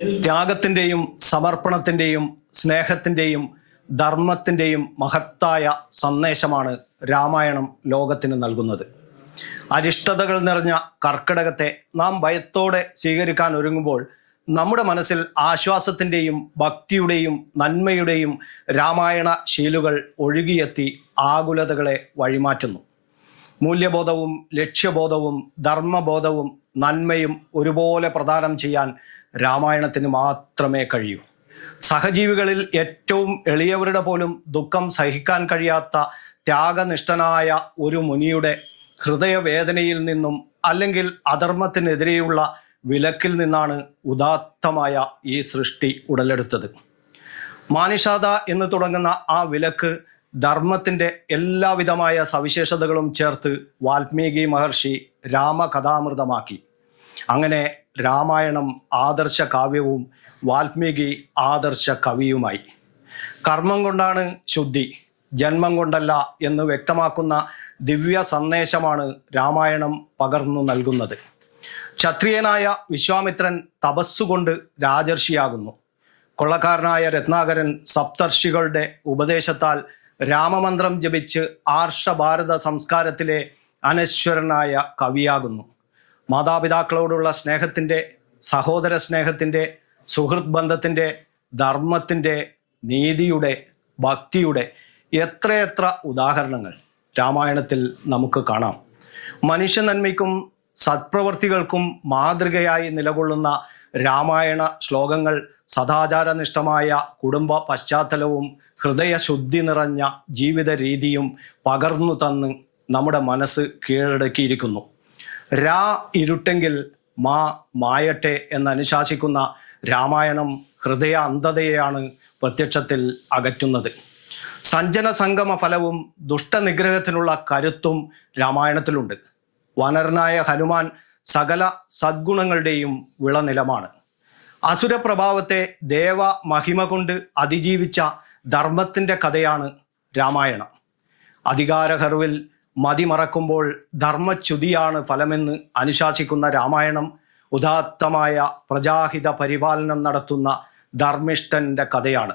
ത്യാഗത്തിന്റെയും സമർപ്പണത്തിന്റെയും സ്നേഹത്തിന്റെയും ധർമ്മത്തിന്റെയും മഹത്തായ സന്ദേശമാണ് രാമായണം ലോകത്തിന് നൽകുന്നത്. അരിഷ്ടതകൾ നിറഞ്ഞ കർക്കിടകത്തെ നാം ഭയത്തോടെ സ്വീകരിക്കാൻ ഒരുങ്ങുമ്പോൾ നമ്മുടെ മനസ്സിൽ ആശ്വാസത്തിന്റെയും ഭക്തിയുടെയും നന്മയുടെയും രാമായണ ശീലുകൾ ഒഴുകിയെത്തി ആകുലതകളെ വഴിമാറ്റുന്നു. മൂല്യബോധവും ലക്ഷ്യബോധവും ധർമ്മബോധവും നന്മയും ഒരുപോലെ പ്രദാനം ചെയ്യാൻ രാമായണത്തിന് മാത്രമേ കഴിയൂ. സഹജീവികളിൽ ഏറ്റവും എളിയവരുടെ പോലും ദുഃഖം സഹിക്കാൻ കഴിയാത്ത ത്യാഗനിഷ്ഠനായ ഒരു മുനിയുടെ ഹൃദയവേദനയിൽ നിന്നും അല്ലെങ്കിൽ അധർമ്മത്തിനെതിരെയുള്ള വിലക്കിൽ നിന്നാണ് ഉദാത്തമായ ഈ സൃഷ്ടി ഉടലെടുത്തത്. മാനിഷാദ എന്ന് തുടങ്ങുന്ന ആ വിലക്ക് ധർമ്മത്തിന്റെ എല്ലാവിധമായ സവിശേഷതകളും ചേർത്ത് വാൽമീകി മഹർഷി രാമകഥാമൃതമാക്കി. അങ്ങനെ രാമായണം ആദർശ കാവ്യവും വാൽമീകി ആദർശ കവിയുമായി. കർമ്മം കൊണ്ടാണ് ശുദ്ധി ജന്മം കൊണ്ടല്ല എന്ന് വ്യക്തമാക്കുന്ന ദിവ്യ സന്ദേശമാണ് രാമായണം പകർന്നു നൽകുന്നത്. ക്ഷത്രിയനായ വിശ്വാമിത്രൻ തപസ്സുകൊണ്ട് രാജർഷിയാകുന്നു. കൊള്ളക്കാരനായ രത്നാകരൻ സപ്തർഷികളുടെ ഉപദേശത്താൽ രാമമന്ത്രം ജപിച്ച് ആർഷഭാരത സംസ്കാരത്തിലെ അനശ്വരനായ കവിയാകുന്നു. മാതാപിതാക്കളോടുള്ള സ്നേഹത്തിന്റെ സഹോദര സ്നേഹത്തിന്റെ സുഹൃത് ബന്ധത്തിന്റെ ധർമ്മത്തിന്റെ നീതിയുടെ ഭക്തിയുടെ എത്രയെത്ര ഉദാഹരണങ്ങൾ രാമായണത്തിൽ നമുക്ക് കാണാം. മനുഷ്യ നന്മയ്ക്കും സത്പ്രവർത്തികൾക്കും മാതൃകയായി നിലകൊള്ളുന്ന രാമായണ ശ്ലോകങ്ങൾ സദാചാരനിഷ്ഠമായ കുടുംബ പശ്ചാത്തലവും ഹൃദയശുദ്ധി നിറഞ്ഞ ജീവിത രീതിയും പകർന്നു തന്ന് നമ്മുടെ മനസ്സ് കീഴടക്കിയിരിക്കുന്നു. രാ ഇരുട്ടെങ്കിൽ മാ മായട്ടെ എന്നനുശാസിക്കുന്ന രാമായണം ഹൃദയ അന്ധതയെയാണ് പ്രത്യക്ഷത്തിൽ അകറ്റുന്നത്. സഞ്ജന സംഗമ ഫലവും ദുഷ്ടനിഗ്രഹത്തിനുള്ള കരുത്തും രാമായണത്തിലുണ്ട്. വനരനായ ഹനുമാൻ സകല സദ്ഗുണങ്ങളുടെയും വിളനിലമാണ്. അസുരപ്രഭാവത്തെ ദേവ മഹിമ കൊണ്ട് അതിജീവിച്ച ധർമ്മത്തിന്റെ കഥയാണ് രാമായണം. അധികാരഹർവിൽ മതിമറക്കുമ്പോൾ ധർമ്മച്യുതിയാണ് ഫലമെന്ന് അനുശാസിക്കുന്ന രാമായണം ഉദാത്തമായ പ്രജാഹിത പരിപാലനം നടത്തുന്ന ധർമ്മിഷ്ഠന്റെ കഥയാണ്.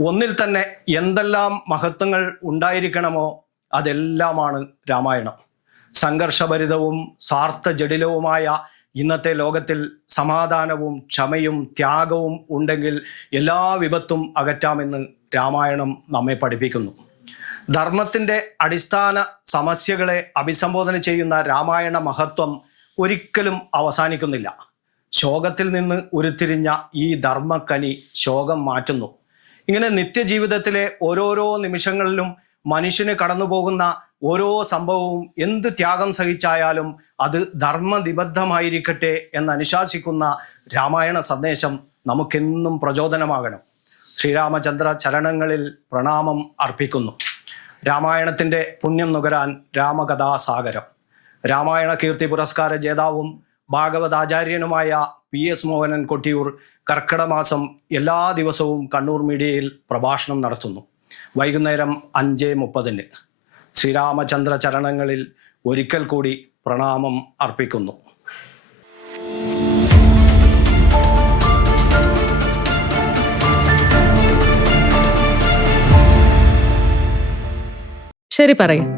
ഒന്നിൽ തന്നെ എന്തെല്ലാം മഹത്വങ്ങൾ ഉണ്ടായിരിക്കണമോ അതെല്ലാമാണ് രാമായണം. സംഘർഷഭരിതവും സ്വാർത്ഥ ജടിലവുമായ ഇന്നത്തെ ലോകത്തിൽ സമാധാനവും ക്ഷമയും ത്യാഗവും ഉണ്ടെങ്കിൽ എല്ലാ വിപത്തും അകറ്റാമെന്ന് രാമായണം നമ്മെ പഠിപ്പിക്കുന്നു. ധർമ്മത്തിന്റെ അടിസ്ഥാന സമസ്യകളെ അഭിസംബോധന ചെയ്യുന്ന രാമായണ മഹത്വം ഒരിക്കലും അവസാനിക്കുന്നില്ല. ശോകത്തിൽ നിന്ന് ഉരുത്തിരിഞ്ഞ ഈ ധർമ്മക്കനി ശോകം മാറ്റുന്നു. ഇങ്ങനെ നിത്യജീവിതത്തിലെ ഓരോരോ നിമിഷങ്ങളിലും മനുഷ്യന് കടന്നു പോകുന്ന ഓരോ സംഭവവും എന്ത് ത്യാഗം സഹിച്ചായാലും അത് ധർമ്മനിബദ്ധമായിരിക്കട്ടെ എന്ന് അനുശാസിക്കുന്ന രാമായണ സന്ദേശം നമുക്കെന്നും പ്രചോദനമാകണം. ശ്രീരാമചന്ദ്ര ചരണങ്ങളിൽ പ്രണാമം അർപ്പിക്കുന്നു. രാമായണത്തിന്റെ പുണ്യം നുകരാൻ രാമകഥാസാഗരം. രാമായണ കീർത്തി പുരസ്കാര ജേതാവും ഭാഗവതാചാര്യനുമായ പി എസ് മോഹനൻ കൊട്ടിയൂർ കർക്കിടമാസം എല്ലാ ദിവസവും കണ്ണൂർ മീഡിയയിൽ പ്രഭാഷണം നടത്തുന്നു. വൈകുന്നേരം അഞ്ച് മുപ്പതിന്. ശ്രീരാമചന്ദ്ര ചരണങ്ങളിൽ ഒരിക്കൽ കൂടി പ്രണാമം അർപ്പിക്കുന്നു. ശരി പറയ്.